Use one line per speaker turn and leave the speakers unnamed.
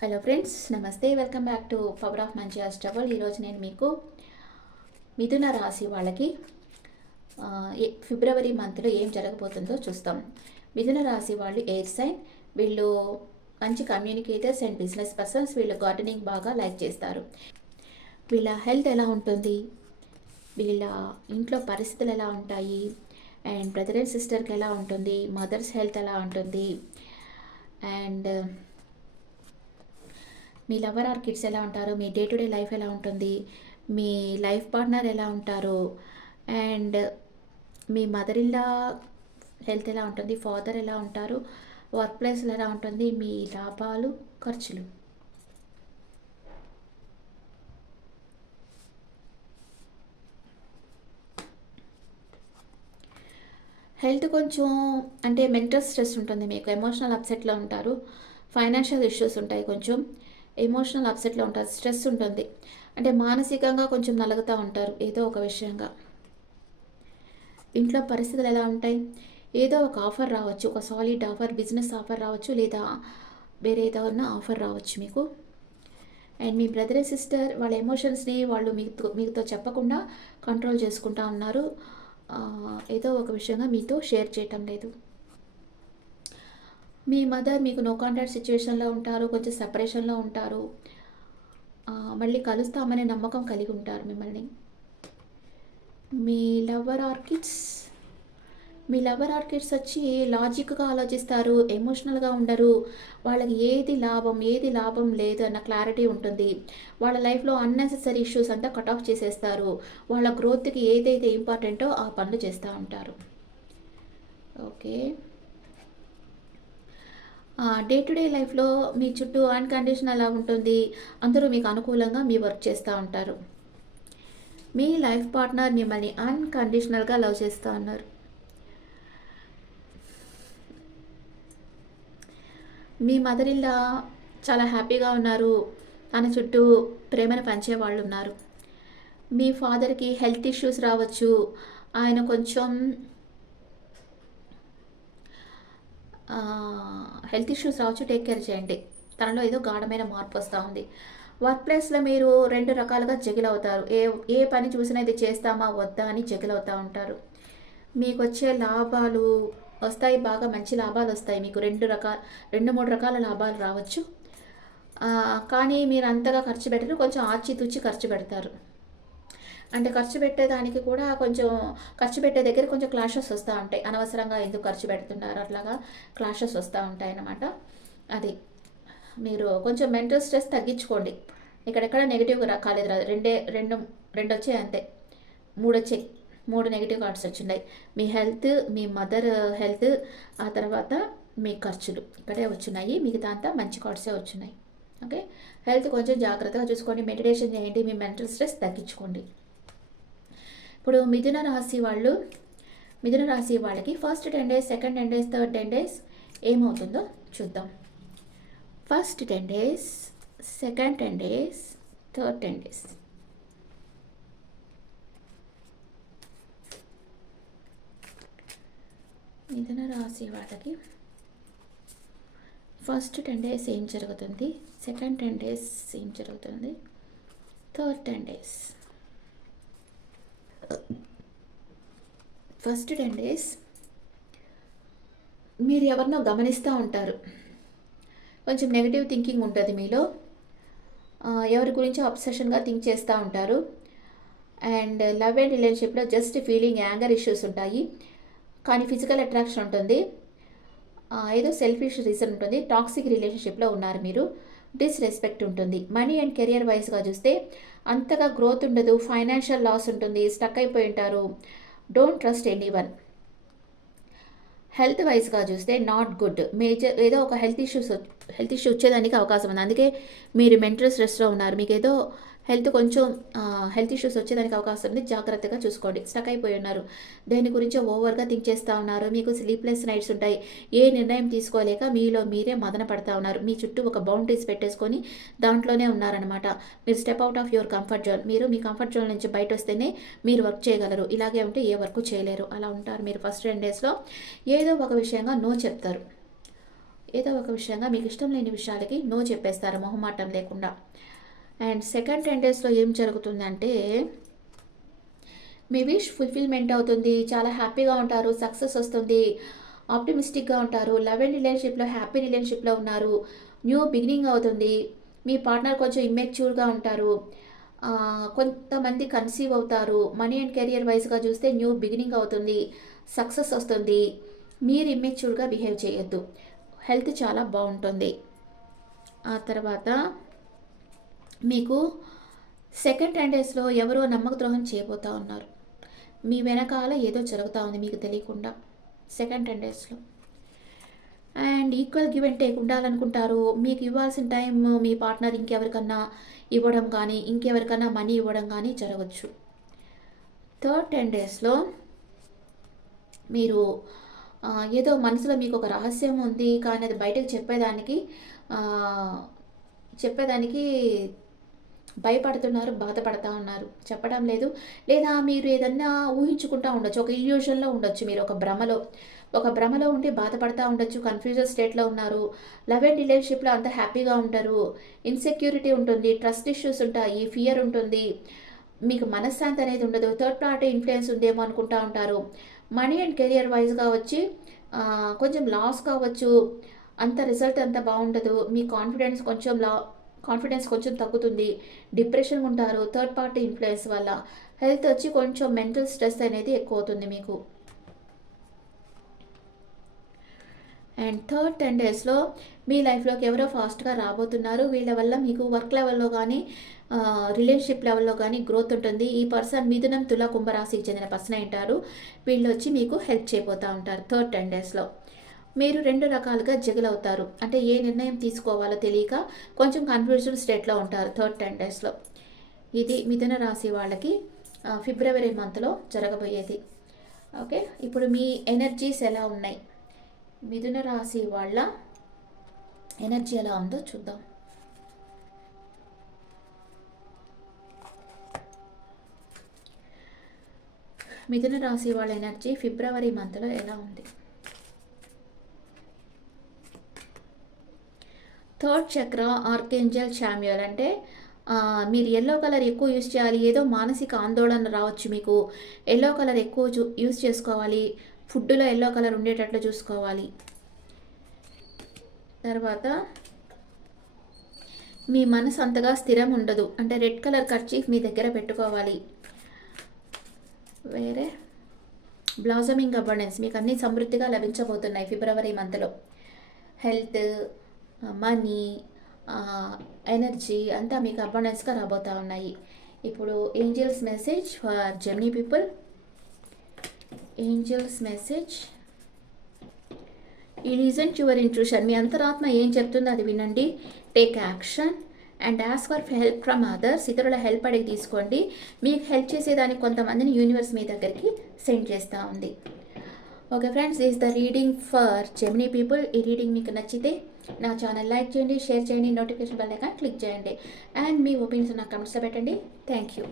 Hello friends నమస్తే welcome back to power of మంచి trouble ఈరోజు నేను మీకు మిథున రాశి వాళ్ళకి ఫిబ్రవరి మంత్లో ఏం జరగబోతుందో చూస్తాం. మిథున రాశి వాళ్ళు ఎయిర్ సైన్ వీళ్ళు మంచి కమ్యూనికేటర్స్ అండ్ బిజినెస్ పర్సన్స్ వీళ్ళు గార్డెనింగ్ బాగా లైక్ చేస్తారు. వీళ్ళ హెల్త్ ఎలా ఉంటుంది? వీళ్ళ ఇంట్లో పరిస్థితులు ఎలా ఉంటాయి? అండ్ బ్రదర్ అండ్ సిస్టర్కి ఎలా ఉంటుంది? మదర్స్ హెల్త్ ఎలా ఉంటుంది? అండ్ మీ లవర్ ఆర్ కిడ్స్ ఎలా ఉంటారు? మీ డే టు డే లైఫ్ ఎలా ఉంటుంది? మీ లైఫ్ పార్ట్నర్ ఎలా ఉంటారు? అండ్ మీ మదర్ ఇల్లా హెల్త్ ఎలా ఉంటుంది? ఫాదర్ ఎలా ఉంటారు? వర్క్ ప్లేస్లో ఎలా ఉంటుంది? మీ లాభాలు ఖర్చులు. హెల్త్ కొంచెం అంటే మెంటల్ స్ట్రెస్ ఉంటుంది మీకు. ఎమోషనల్ అప్సెట్లో ఉంటారు. ఫైనాన్షియల్ ఇష్యూస్ ఉంటాయి కొంచెం. ఎమోషనల్ అప్సెట్లో ఉంటారు స్ట్రెస్ ఉంటుంది. అంటే మానసికంగా కొంచెం నలుగుతూ ఉంటారు ఏదో ఒక విషయంగా. ఇంట్లో పరిస్థితులు ఎలా ఉంటాయి? ఏదో ఒక ఆఫర్ రావచ్చు ఒక సాలిడ్ ఆఫర్ బిజినెస్ ఆఫర్ రావచ్చు లేదా వేరే ఏదైనా ఆఫర్ రావచ్చు మీకు. అండ్ మీ బ్రదర్ అండ్ సిస్టర్ వాళ్ళ ఎమోషన్స్ని వాళ్ళు మీతో మీతో చెప్పకుండా కంట్రోల్ చేసుకుంటా ఉన్నారు. ఏదో ఒక విషయంగా మీతో షేర్ చేయటం లేదు. మీ మదర్ మీకు నో కాంటాక్ట్ సిచ్యువేషన్లో ఉంటారు కొంచెం సెపరేషన్లో ఉంటారు. మళ్ళీ కలుస్తామనే నమ్మకం కలిగి ఉంటారు మిమ్మల్ని. మీ లవర్ ఆర్కిడ్స్ మీ లవర్ ఆర్కిడ్స్ వచ్చి లాజిక్గా ఆలోచిస్తారు ఎమోషనల్గా ఉండరు. వాళ్ళకి ఏది లాభం ఏది లాభం లేదు అన్న క్లారిటీ ఉంటుంది. వాళ్ళ లైఫ్లో అన్నెసెసరీ ఇష్యూస్ అంతా కట్ ఆఫ్ చేసేస్తారు. వాళ్ళ గ్రోత్కి ఏదైతే ఇంపార్టెంటో ఆ పనులు చేస్తూ ఉంటారు. ఓకే డే టు డే లైఫ్లో మీ చుట్టూ అన్కండిషన్ ఎలా ఉంటుంది. అందరూ మీకు అనుకూలంగా మీ వర్క్ చేస్తూ ఉంటారు. మీ లైఫ్ పార్ట్నర్ మిమ్మల్ని అన్కండిషనల్గా లవ్ చేస్తూ ఉన్నారు. మీ మదర్ ఇల్లా చాలా హ్యాపీగా ఉన్నారు. తన చుట్టూ ప్రేమను పంచే వాళ్ళు ఉన్నారు. మీ ఫాదర్కి హెల్త్ ఇష్యూస్ రావచ్చు. ఆయన కొంచెం హెల్త్ ఇష్యూస్ రావచ్చు టేక్ కేర్ చేయండి. తనలో ఏదో గాఢమైన మార్పు వస్తూ ఉంది. వర్క్ ప్లేస్లో మీరు రెండు రకాలుగా జగిల్ అవుతారు. ఏ ఏ పని చూసినా ఇది చేస్తామా వద్దా అని జగిలవుతూ ఉంటారు. మీకు వచ్చే లాభాలు వస్తాయి బాగా మంచి లాభాలు వస్తాయి. మీకు రెండు రకాల రెండు మూడు రకాల లాభాలు రావచ్చు. కానీ మీరు అంతగా ఖర్చు పెట్టరు కొంచెం ఆచితూచి ఖర్చు పెడతారు. అంటే ఖర్చు పెట్టేదానికి కూడా కొంచెం ఖర్చు పెట్టే దగ్గర కొంచెం క్లాషెస్ వస్తూ ఉంటాయి. అనవసరంగా ఎందుకు ఖర్చు పెడుతున్నారు? అట్లాగా క్లాషెస్ వస్తూ ఉంటాయి అన్నమాట. అది మీరు కొంచెం మెంటల్ స్ట్రెస్ తగ్గించుకోండి. ఇక్కడెక్కడ నెగిటివ్ కాలేదు. రాదు రెండే రెండు రెండు వచ్చాయి అంతే. మూడు వచ్చాయి. మూడు నెగిటివ్ కార్డ్స్ వచ్చినాయి మీ హెల్త్ మీ మదర్ హెల్త్ ఆ తర్వాత మీ ఖర్చులు ఇక్కడే వచ్చినాయి. మిగతా అంతా మంచి కార్డ్సే వచ్చినాయి. ఓకే? హెల్త్ కొంచెం జాగ్రత్తగా చూసుకోండి. మెడిటేషన్ చేయండి. మీ మెంటల్ స్ట్రెస్ తగ్గించుకోండి. ఇప్పుడు మిథున రాశి వాళ్ళు మిథున రాశి వాళ్ళకి first ten days second ten days third ten days ఏమవుతుందో చూద్దాం. First ten days second ten days third ten days మిథున రాశి వాళ్ళకి ఫస్ట్ టెన్ డేస్ ఏం జరుగుతుంది? సెకండ్ టెన్ డేస్ ఏం జరుగుతుంది? Third ten days first ten days మీరు ఎవరినో గమనిస్తూ ఉంటారు. కొంచెం నెగిటివ్ థింకింగ్ ఉంటుంది మీలో. ఎవరి గురించి అబ్సెషన్గా థింక్ చేస్తూ ఉంటారు. అండ్ లవ్ అండ్ రిలేషన్షిప్లో జస్ట్ ఫీలింగ్ యాంగర్ ఇష్యూస్ ఉంటాయి. కానీ ఫిజికల్ అట్రాక్షన్ ఉంటుంది. ఏదో సెల్ఫిష్ రీజన్ ఉంటుంది. టాక్సిక్ రిలేషన్షిప్లో ఉన్నారు మీరు. డిస్రెస్పెక్ట్ ఉంటుంది. మనీ అండ్ కెరియర్ వైజ్గా చూస్తే అంతగా గ్రోత్ ఉండదు ఫైనాన్షియల్ లాస్ ఉంటుంది స్టక్ అయిపోయి ఉంటారు. Don't trust anyone health వైజ్గా చూస్తే నాట్ గుడ్. మేజర్ ఏదో ఒక హెల్త్ ఇష్యూస్ హెల్త్ ఇష్యూ వచ్చేదానికి అవకాశం ఉంది. అందుకే మీరు మెంటల్ స్ట్రెస్లో ఉన్నారు. మీకు ఏదో హెల్త్ కొంచెం హెల్త్ ఇష్యూస్ వచ్చేదానికి అవకాశం ఉంది. జాగ్రత్తగా చూసుకోండి. స్టక్ అయిపోయి ఉన్నారు. దేని గురించి ఓవర్గా థింక్ చేస్తూ ఉన్నారు? మీకు స్లీప్లెస్ నైట్స్ ఉంటాయి. ఏ నిర్ణయం తీసుకోలేక మీలో మీరే మదన పడతా ఉన్నారు. మీ చుట్టూ ఒక బౌండరీస్ పెట్టేసుకొని దాంట్లోనే ఉన్నారనమాట మీరు step out of your comfort zone మీరు మీ కంఫర్ట్ జోన్ నుంచి బయట వస్తేనే మీరు వర్క్ చేయగలరు. ఇలాగే ఉంటే ఏ వర్క్ చేయలేరు. అలా ఉంటారు. మీరు ఫస్ట్ టెన్ డేస్లో ఏదో ఒక విషయంగా నో చెప్తారు. ఏదో ఒక విషయంగా మీకు ఇష్టం లేని విషయాలకి నో చెప్పేస్తారు. మొహమాటం లేకుండా. అండ్ సెకండ్ టెన్ డేస్లో ఏం జరుగుతుందంటే మీ విష్ ఫుల్ఫిల్మెంట్ అవుతుంది చాలా హ్యాపీగా ఉంటారు సక్సెస్ వస్తుంది ఆప్టిమిస్టిక్గా ఉంటారు లవ్ అండ్ రిలేషన్షిప్లో హ్యాపీ రిలేషన్షిప్లో ఉన్నారు న్యూ బిగినింగ్ అవుతుంది మీ పార్ట్నర్ కొంచెం ఇమ్మెచ్యూర్గా ఉంటారు కొంతమంది కన్సీవ్ అవుతారు మనీ అండ్ కెరియర్ వైజ్గా చూస్తే న్యూ బిగినింగ్ అవుతుంది సక్సెస్ వస్తుంది మీరు ఇమ్మెచ్యూర్గా బిహేవ్ చేయొద్దు. హెల్త్ చాలా బాగుంటుంది. ఆ తర్వాత మీకు సెకండ్ టెన్ డేస్లో ఎవరో నమ్మక ద్రోహం చేయబోతా ఉన్నారు. మీ వెనకాల ఏదో జరుగుతూ ఉంది మీకు తెలియకుండా సెకండ్ టెన్ డేస్లో and equal give and take ఉండాలనుకుంటారు. మీకు ఇవ్వాల్సిన టైం మీ పార్ట్నర్ ఇంకెవరికన్నా ఇవ్వడం కానీ ఇంకెవరికన్నా మనీ ఇవ్వడం కానీ జరగచ్చు. థర్డ్ టెన్ డేస్లో మీరు ఏదో మనసులో మీకు ఒక రహస్యం ఉంది కానీ అది బయటకు చెప్పేదానికి చెప్పేదానికి భయపడుతున్నారు బాధపడతా ఉన్నారు. చెప్పడం లేదు. లేదా మీరు ఏదన్నా ఊహించుకుంటా ఉండొచ్చు. ఒక ఇల్యూషన్లో ఉండొచ్చు మీరు. ఒక భ్రమలో. ఒక భ్రమలో ఉండి బాధపడతా ఉండొచ్చు. కన్ఫ్యూజన్ స్టేట్లో ఉన్నారు. లవ్ అండ్ రిలేషన్షిప్లో అంత హ్యాపీగా ఉంటారు ఇన్సెక్యూరిటీ ఉంటుంది. ట్రస్ట్ ఇష్యూస్ ఉంటాయి. ఫియర్ ఉంటుంది. మీకు మనశ్శాంతి అనేది ఉండదు. థర్డ్ పార్టీ ఇన్ఫ్లుయెన్స్ ఉందేమో అనుకుంటా ఉంటారు. మనీ అండ్ కెరియర్ వైజ్గా వచ్చి కొంచెం లాస్ కావచ్చు. అంత రిజల్ట్ అంత బాగుండదు. మీ కాన్ఫిడెన్స్ కొంచెం లా కాన్ఫిడెన్స్ కొంచెం తగ్గుతుంది. డిప్రెషన్ ఉంటారు. థర్డ్ పార్టీ ఇన్ఫ్లుయెన్స్ వల్ల హెల్త్ వచ్చి కొంచెం మెంటల్ స్ట్రెస్ అనేది ఎక్కువ అవుతుంది మీకు. అండ్ థర్డ్ టెన్ డేస్లో మీ లైఫ్లోకి ఎవరో ఫాస్ట్గా రాబోతున్నారు. వీళ్ళ వల్ల మీకు వర్క్ లెవెల్లో కానీ రిలేషన్షిప్ లెవెల్లో కానీ గ్రోత్ ఉంటుంది. ఈ పర్సన్ మిథునం తుల కుంభరాశికి చెందిన పర్సన్ ఉంటారు. వీళ్ళు వచ్చి మీకు హెల్ప్ చేయబోతూ ఉంటారు థర్డ్ టెన్ డేస్లో మీరు రెండు రకాలుగా జగిల్ అవుతారు అంటే ఏ నిర్ణయం తీసుకోవాలో తెలియక కొంచెం కన్ఫ్యూజన్ స్టేట్లో ఉంటారు థర్డ్ టెన్ డేస్లో ఇది మిథున రాశి వాళ్ళకి ఫిబ్రవరి మంత్లో జరగబోయేది. ఓకే? ఇప్పుడు మీ ఎనర్జీస్ ఎలా ఉన్నాయి? మిథున రాశి వాళ్ళ ఎనర్జీ ఎలా ఉందో చూద్దాం. మిథున రాశి వాళ్ళ ఎనర్జీ ఫిబ్రవరి మంత్లో ఎలా ఉంది? Third chakra archangel Samuel. అంటే మీరు ఎల్లో కలర్ ఎక్కువ యూస్ చేయాలి ఏదో మానసిక ఆందోళన రావచ్చు మీకు. ఎల్లో కలర్ ఎక్కువ యూస్ చేసుకోవాలి ఫుడ్లో ఎల్లో కలర్ ఉండేటట్లు చూసుకోవాలి. తర్వాత మీ మనసు అంతగా స్థిరం ఉండదు. అంటే రెడ్ కలర్ కర్చీఫ్ మీ దగ్గర పెట్టుకోవాలి. వేరే బ్లాజమింగ్ అబండెన్స్ మీకు అన్ని సమృద్ధిగా లభించబోతున్నాయి ఫిబ్రవరి మంత్లో హెల్త్ మనీ ఎనర్జీ అంతా మీకు అబండెన్స్గా రాబోతూ ఉన్నాయి. ఇప్పుడు angels message for Gemini people angels message ఈ రీజన్ యువర్ ఇంట్రూషన్ మీ అంతరాత్మ ఏం చెప్తుందో అది వినండి. Take action and ask for help from others ఇతరుల హెల్ప్ అడిగి తీసుకోండి. మీకు హెల్ప్ చేసేదానికి కొంతమందిని యూనివర్స్ మీ దగ్గరికి సెండ్ చేస్తూ ఉంది. Okay friends is the reading for Gemini people ఈ రీడింగ్ మీకు నచ్చితే నా ఛానల్ లైక్ చేయండి షేర్ చేయండి నోటిఫికేషన్ బెల్ ఐకాన్ క్లిక్ చేయండి. అండ్ మీ ఒపీనియన్స్ నాకు కమెంట్స్లో పెట్టండి. Thank you.